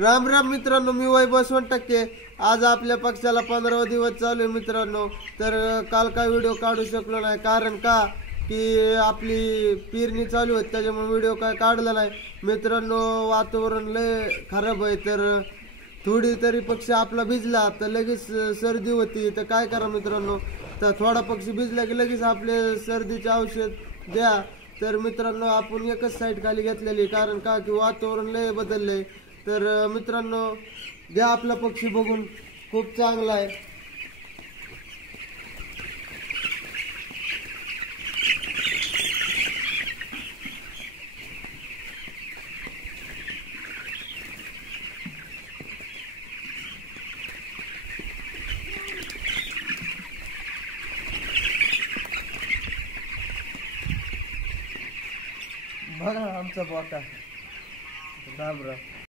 राम राम मित्रांनो, मी वैभव सोनटक्के। आज आपल्या पक्षाला 15वा दिवस चालू आहे मित्रांनो। तर काल काय व्हिडिओ काढू शकलो नाही, कारण का की आपली पेरणी चालू होती, त्याच्यामुळे व्हिडिओ काय काढला नाही मित्रांनो। वातावरण लय खराब आहे, तर थोडी तरी पक्ष आपला भिजला तर लगेच सर्दी होती। तर काय करा मित्रांनो, तर थोडा पक्ष भिजला की लगेच आपले सर्दीचे औषध द्या। तर मित्रांनो, आपण एकच साईड खाली घेतलेली, कारण का की वातावरण लय बदललंय। तर मित्रांनो, घ्या आपला पक्षी बघून, खूप चांगला आहे। बघा आमचा बोका, राम राम।